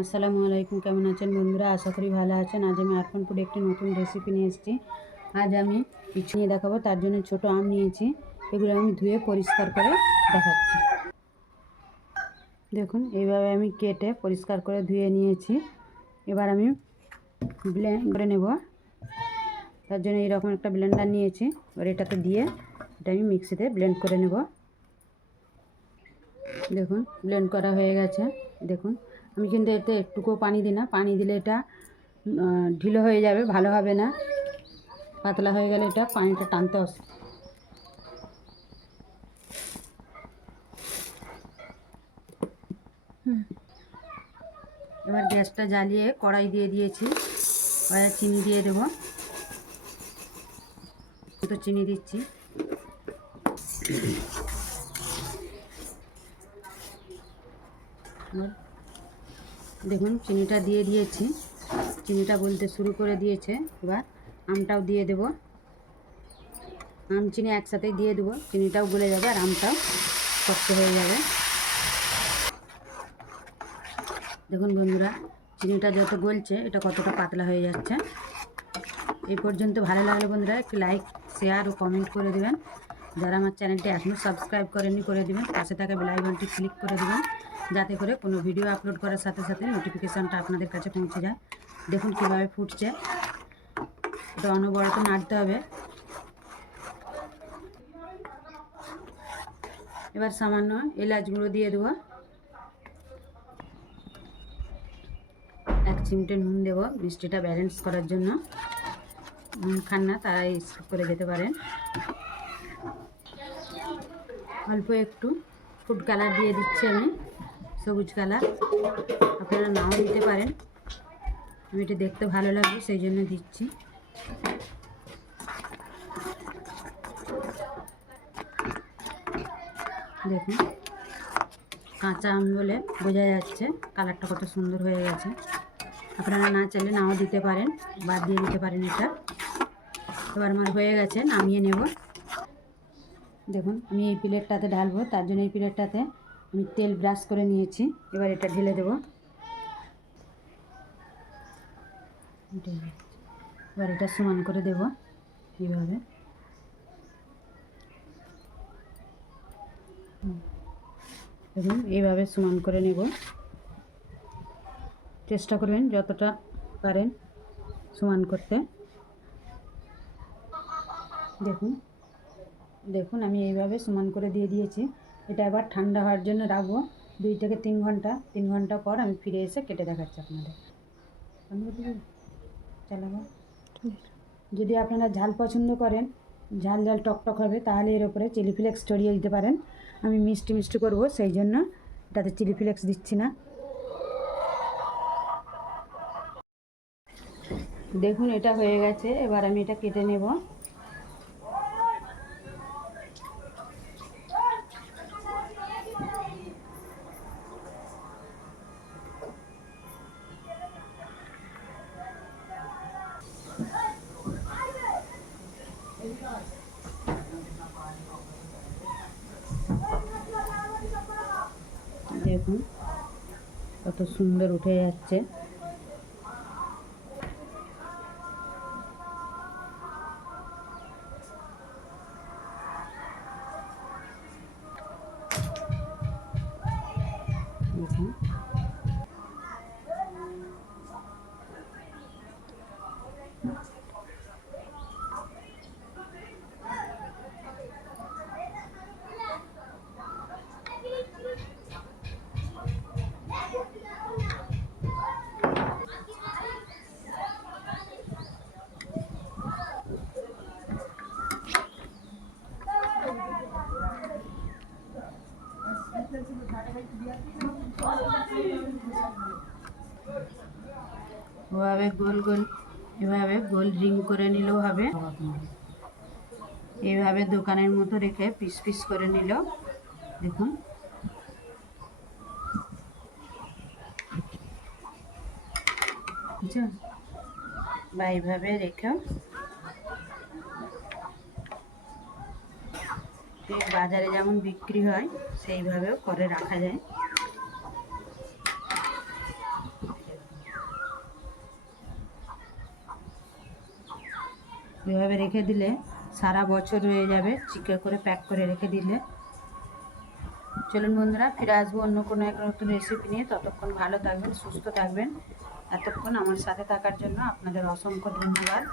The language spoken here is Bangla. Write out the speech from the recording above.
আসসালামু আলাইকুম, কেমন আছেন বন্ধুরা? আশা করি ভালো আছেন। আজ আমি আরফানপুরে একটি নতুন রেসিপি নিয়ে এসেছি। আজ আমি কিছু নিয়ে দেখাবো, তার জন্য ছোট আম নিয়েছি। এগুলো আমি ধুয়ে পরিষ্কার করে দেখাচ্ছি। দেখুন, এইভাবে আমি কেটে পরিষ্কার করে ধুয়ে নিয়েছি। এবার আমি ব্লেন্ড করে নেব। তার জন্য এইরকম একটা ব্লেন্ডার নিয়েছি। এবার এটাকে দিয়ে এটা আমি মিক্সিতে ব্লেন্ড করে নেব। দেখুন, ব্লেন্ড করা হয়ে গেছে। দেখুন, আমি কিন্তু এতে একটুকুও পানি দিই না। পানি দিলে এটা ঢিলো হয়ে যাবে, ভালো হবে না। পাতলা হয়ে গেলে এটা পানিটা টানতে অস- এবার গ্যাসটা জ্বালিয়ে কড়াই দিয়ে দিয়েছি। এবার চিনি দিয়ে দেবো। তো চিনি দিচ্ছি। দেখুন, চিনিটা দিয়ে দিয়েছি। চিনিটা বলতে শুরু করে দিয়েছে। এবার আমটাও দিয়ে দেব। আম, চিনি একসাথেই দিয়ে দেবো। চিনিটাও গলে যাবে আর আমটাও শক্ত হয়ে যাবে। দেখুন বন্ধুরা, চিনিটা যত গলছে, এটা কতটা পাতলা হয়ে যাচ্ছে। এই পর্যন্ত ভালো লাগলে বন্ধুরা, একটু লাইক শেয়ার ও কমেন্ট করে দেবেন। যারা আমার চ্যানেলটি এখনও সাবস্ক্রাইব করেনি করে দেবেন। পাশে থাকা বেলাইকনটি ক্লিক করে দেবেন, যাতে করে কোনো ভিডিও আপলোড করার সাথে সাথে নোটিফিকেশানটা আপনাদের কাছে পৌঁছে যায়। দেখুন কীভাবে ফুটছে। এটা অনবরত নাড়তে হবে। এবার সামান্য এলাচ গুঁড়ো দিয়ে দেবো। এক চিমটে নুন দেবো মিষ্টিটা ব্যালেন্স করার জন্য। নুন খান না তারা স্কিপ করে যেতে পারেন। অল্প একটু ফুড কালার দিয়ে দিচ্ছি আমি, সবুজ কালার। আপনারা নাও দিতে পারেন। আমি এটা দেখতে ভালো লাগবে সেই জন্য দিচ্ছি। দেখুন, কাঁচা আম বলে বোঝা যাচ্ছে, কালারটা কত সুন্দর হয়ে গেছে। আপনারা না চাইলে নাও দিতে পারেন, বাদ দিয়ে দিতে পারেন এটা। এবার আমার হয়ে গেছে, নামিয়ে নেব। দেখুন, আমি এই প্লেটটাতে ঢালবো, তার জন্য এই প্লেটটাতে আমি তেল ব্রাশ করে নিয়েছি। এবার এটা ঢেলে দেবো। এবার এটা সমান করে দেব, এইভাবে। দেখুন, এইভাবে সমান করে নেব। চেষ্টা করবেন যতটা পারেন সমান করতে। দেখুন দেখুন, আমি এইভাবে সমান করে দিয়ে দিয়েছি। এটা এবার ঠান্ডা হওয়ার জন্য রাখব। দুই থেকে তিন ঘণ্টা তিন ঘণ্টা পর আমি ফিরে এসে কেটে দেখাচ্ছি আপনাদের? চালাবো? যদি আপনারা ঝাল পছন্দ করেন, ঝাল ঝাল টক টক হবে, তাহলে এর উপরে চিলি ফ্লেক্স ছড়িয়ে দিতে পারেন। আমি মিষ্টি মিষ্টি করব, সেই জন্য এটাতে চিলি ফ্লেক্স দিচ্ছি না। দেখুন, এটা হয়ে গেছে। এবার আমি এটা কেটে নেব। দেখুন কত সুন্দর উঠে যাচ্ছে। ওভাবে গোল গোল, এভাবে গোল রিং করে নিলেও হবে। এইভাবে দোকানের মতো রেখে পিস পিস করে নিল। দেখুন। বা এইভাবে রেখে ঠিক বাজারে যেমন বিক্রি হয়, সেইভাবেও করে রাখা যায়। এভাবে রেখে দিলে সারা বছর রয়ে যাবে, চিকে করে প্যাক করে রেখে দিলে। চলুন বন্ধুরা, ফিরে আসব অন্য কোনো এক নতুন রেসিপি নিয়ে। ততক্ষণ ভালো থাকবেন, সুস্থ থাকবেন। এতক্ষণ আমার সাথে থাকার জন্য আপনাদের অসংখ্য ধন্যবাদ।